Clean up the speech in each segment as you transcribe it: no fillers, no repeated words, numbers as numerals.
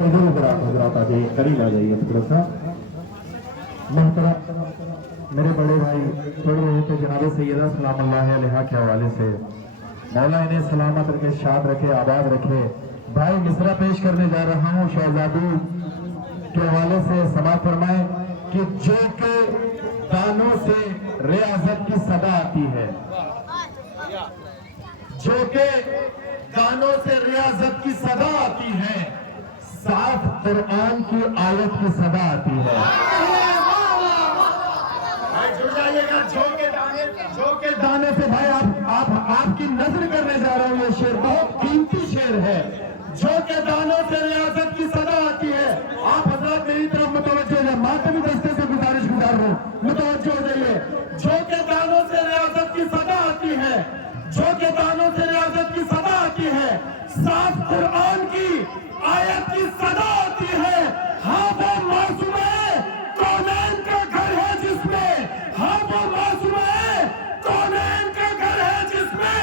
हजरात आ जाइए, करीब आ जाइए थोड़ा सा। मोहतरम मेरे बड़े भाई पढ़ रहे थे जनाब सैयदा सलामुल्लाह अलैहा के हवाले से, मौला इन्हें सलामत रखे, शाद रखे, आबाद रखे। भाई मिसरा पेश करने जा रहा हूँ शहजादी के हवाले से। समा फरमाए कि जो के दानों से रियाजत की सदा आती है, जो के दानों से रियाजत की सदा आती है, साफ कुरान की आयत की सदा आती है। जो के दाने से भाई आपकी नजर करने जा रहा हूं। ये शेर बहुत कीमती शेर है। जो के दानों से रियासत की सदा आती है। आप हजरत मेरी तरफ मुतवज्जो है, मातमी दस्ते से गुजारिश गुजार रहा हूं, मुतवज्जो हो जाइए। जो के दानों से रियासत की सदा आती है, जो के दानों से रियासत की सदा आती है, साफ कुरान की आयत की सदा आती है। हाँ वो मासूम है कौनैन का घर है जिसमें, हाँ वो मासूम है कौनैन का घर है जिसमें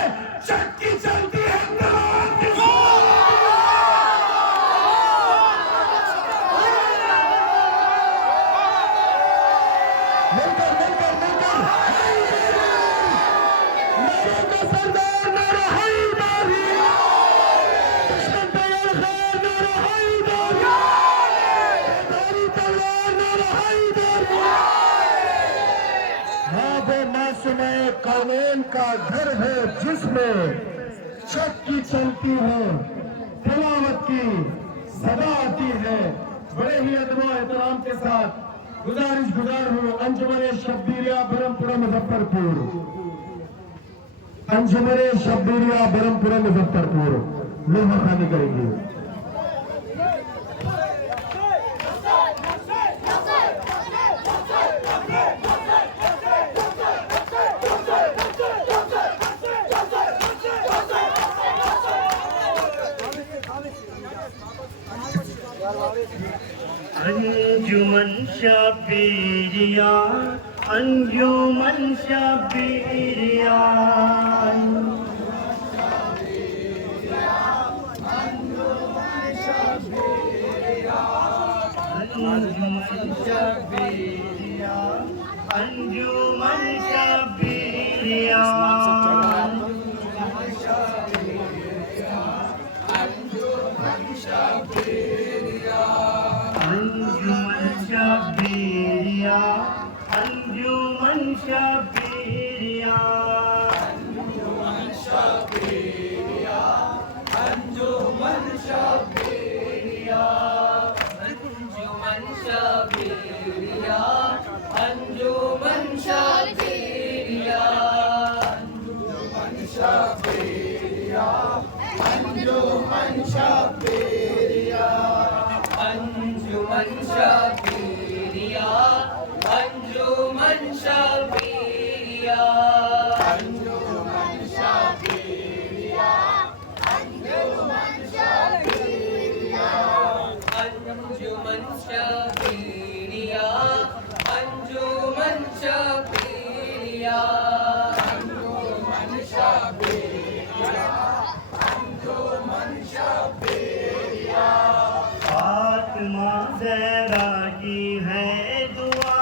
चक्की चलती है तलवार की। मिलकर मिलकर मिलकर मेरे को सरदार मेरा हैदारी, दुश्मन तैयार खैर मेरा हैदारी, हैदारी तलवार मेरा हैदारी। हाँ वो मासूम कानून का घर है जिसमें चक्की चलती है, तिलावत की सदा आती है। बड़े ही अदब और एहतराम के साथ गुजारिश गुजार हूँ अंजुमन शब्बीरिया ब्रह्मपुरा मुजफ्फरपुर, अंजुमन शब्बीरिया ब्रह्मपुरा मुजफ्फरपुर मेहमानी करेंगे। अंजुमन शब्बीरिया, अंजुमन शब्बीरिया, अंजुमन शब्बीरिया, अंजुमन शब्बीरिया, अंजुमन शब्बीरिया, अंजुमन शब्बीरिया, अंजुमन शब्बीरिया, अंजुमन शब्बीरिया, अंजुमन शब्बीरिया, अंजुमन शब्बीरिया, अंजुमन शब्बीरिया, अंजुमन शब्बीरिया, अंजुमन शब्बीरिया, अंजुमन शब्बीरिया, अंजुमन शब्बीरिया, अंजुमन शब्बीरिया, अंजुमन शब्बीरिया, अंजुमन शब्बीरिया, अंजुमन शब्बीरिया, अंजुमन शब्बीरिया। फातिमा ज़हरा की है दुआ,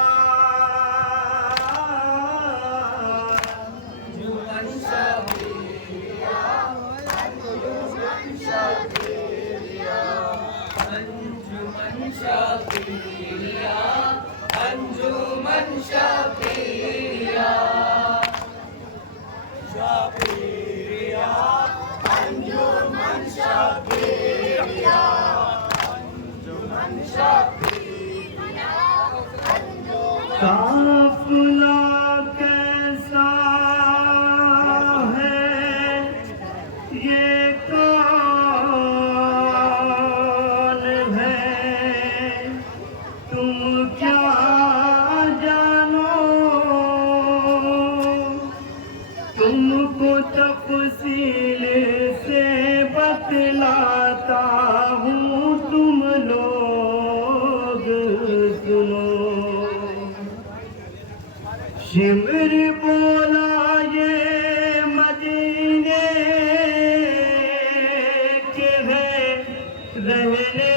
अंजुमन शब्बीरिया, अंजुमन शब्बीरिया, अंजुमन शब्बीरिया, अंजुमन शब्बीरिया, शब्बीरिया, अंजुमन शब्बीरिया, काफिला कैसा है ये कौन है, तुम क्या जानो, तुमको तफसील से बतलाता हूँ, तुम लोग सुनो। शिमर बोला ये मदीने के है रहने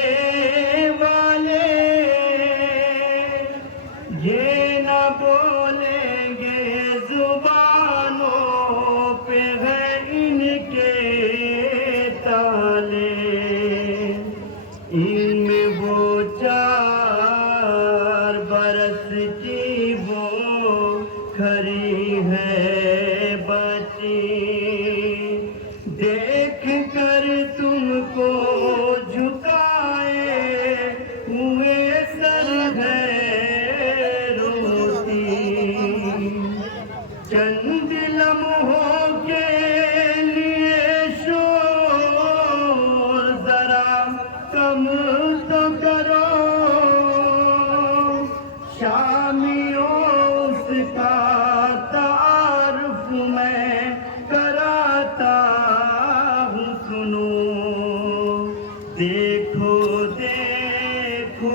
इनमें वो 4 बरस की वो खरी है बची, देख कर तुमको झुकाए हुए सर है रोती। चंद लम्हों के लिए शोर जरा कम तो करो, शामियों उसका तारुफ मैं कराता हूँ सुनो। देखो देखो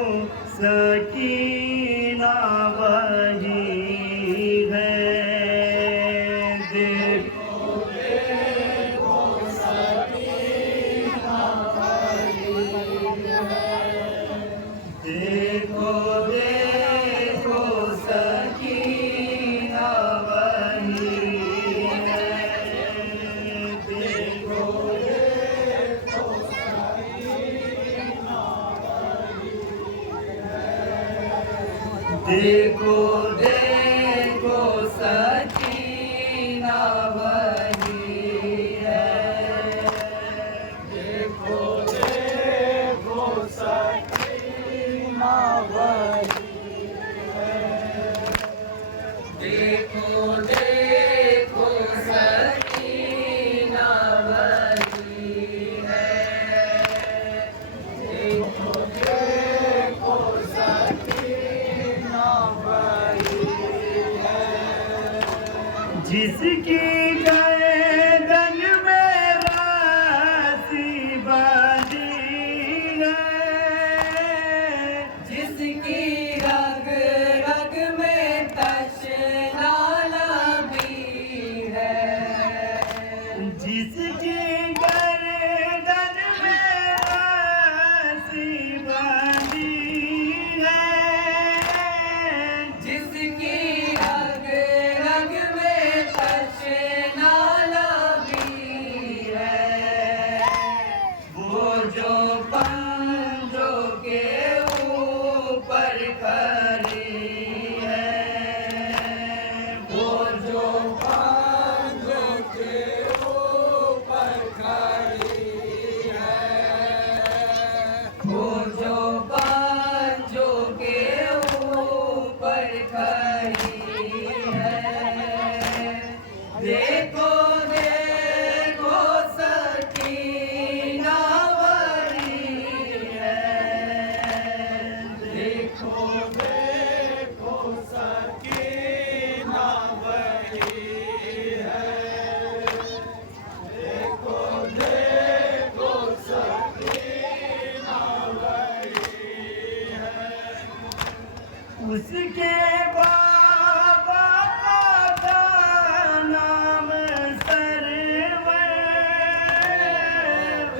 सकीना वही है, देखो देखो देखो सकीना वही है, देखो देखो देखो सकीना वही है, देखो देखो सकीना वही है, देखो देखो सकीना वही है, देखो देखो सकीना वही है। जिसकी गर्दन में रस्सी बांधी है, जिसकी रग रग में तशना लगी है, जिसकी गर्दन में रस्सी बांधी है, जिसकी रग रग में तशना लगी है, वो जो पंजों के ऊपर खड़ी है, वो जो पंजों के ऊपर खड़ी है, वो जो पंजों के ऊपर खड़ी है। देखो देखो सकीना वही है, देखो देखो सकीना वही है, देखो देखो सकीना वही है। उसके बाबा का नाम सरवर,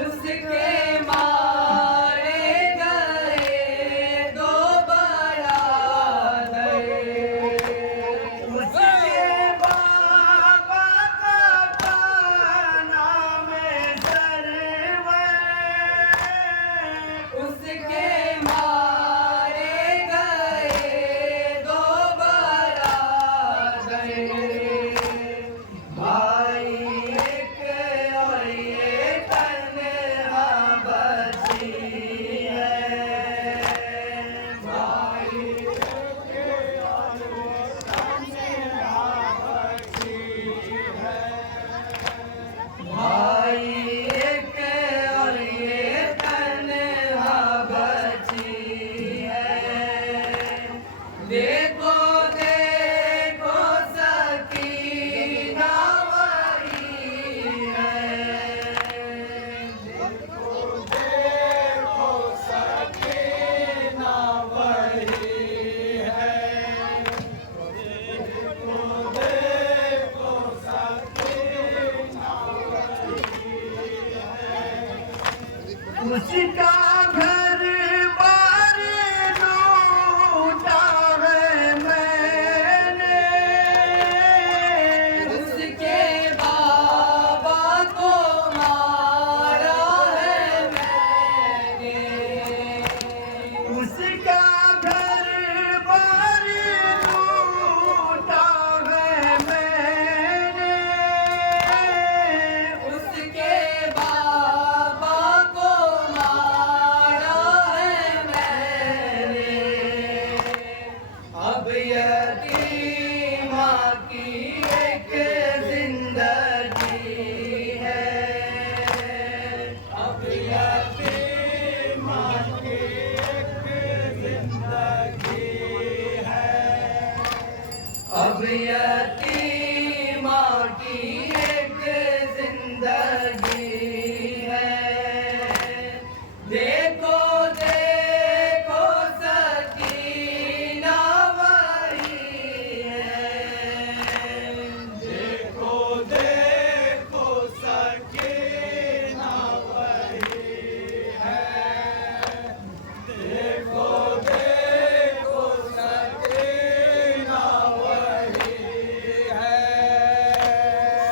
उसके मारे गए 2 बरादर, उसके बाबा का नाम सरवर, उसके मारे गए 2 अब यतीमा की एक जिंदगी है। देखो देखो सकीना वही है। देखो देखो सकीना वही है। देखो देखो सकीना वही है।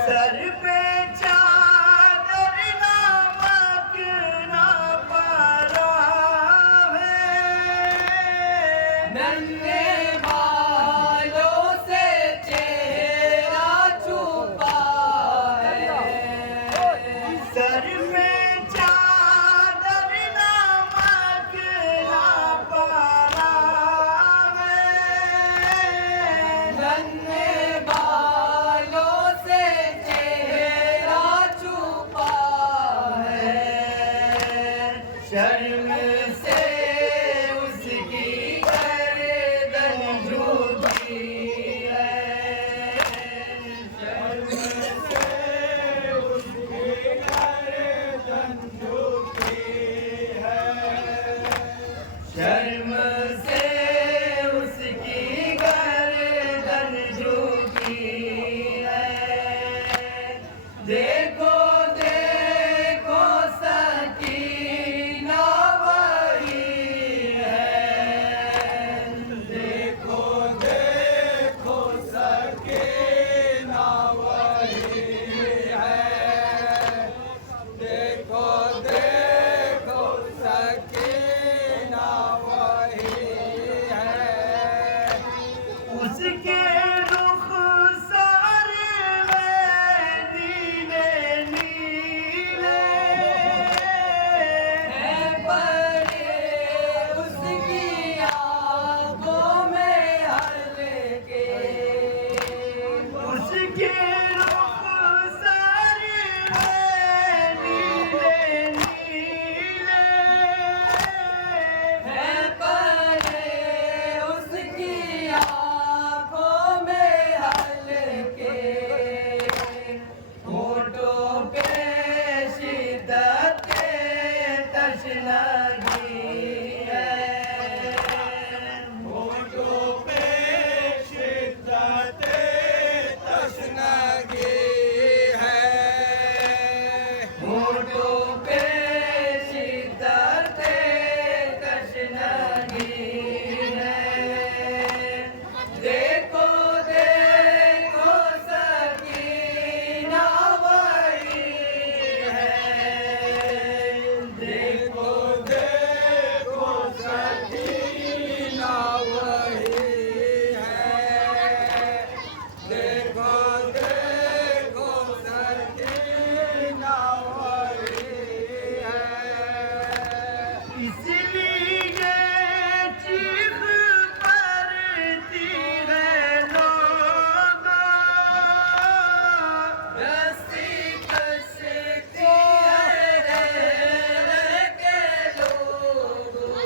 सर पे चादर नमक ना पड़ा है। नन्हे बालों से चेहरा छुपा है। सर पे चादर नमक ना पड़ा है। नन्हे बालों से चेहरा छुपा है। शर्म से उसकी गर्दन झुकी है। शर्म से उसकी गर्दन झुकी है। शर्म से उसकी गर्दन झुकी है। देखो देखो सकीना वही है। देखो देखो सकीना वही है। देखो देखो सकीना वही है। उसके रुखसार में नीले नीले हैं परे। उसकी आँखों में हल्के। उसके रुखसार में नीले नीले हैं परे। उसकी आँखों में हल्के। होठों पे शिद्दत तशनगी है। होठों पे शिद्दत तशनगी है। होठों पे शिद्दत तशनगी है। देखो देखो सकीना वही है। देखो देखो सकीना वही है। देखो देखो सकीना वही है। इसलिए चीख पड़ती है लोगों। रस्सी कसती है के लोगों।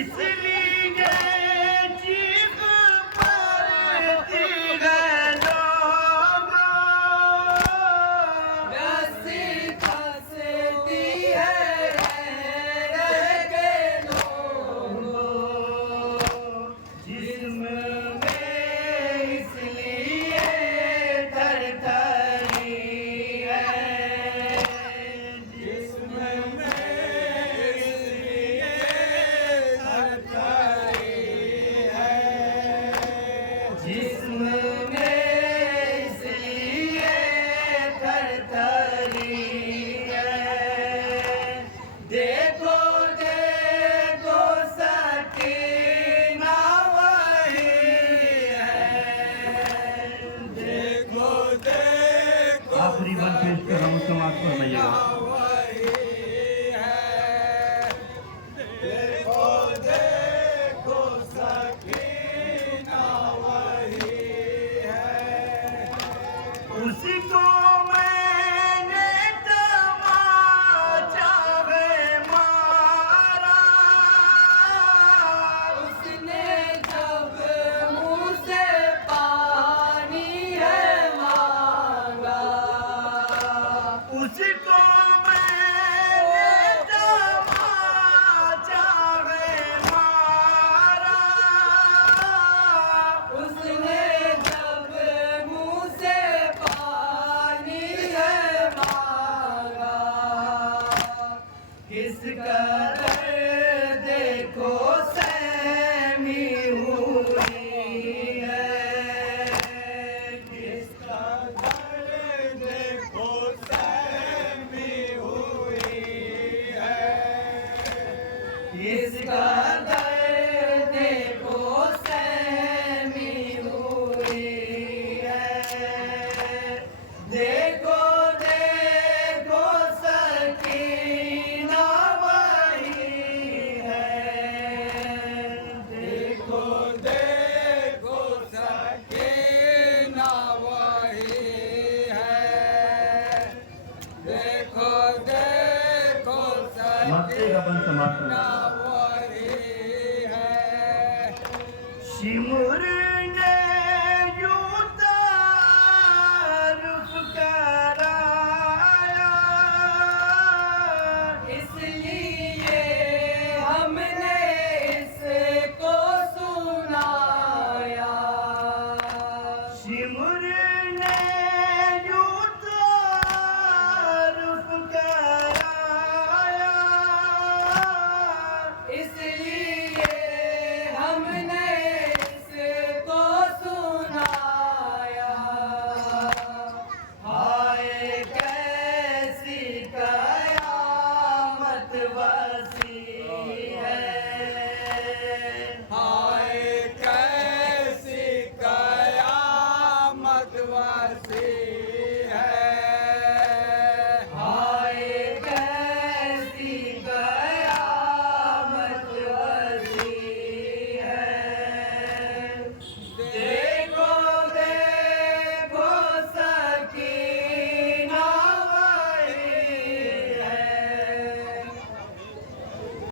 इसलिए चीख पड़ती है लोगों। रस्सी कसती है इसका दर्द को सहमी हुई है। देखो देखो सकीना वही है। देखो देखो सकीना वही है। देखो देखो मक्के का बंद समाप्त सकीना वही है। शिम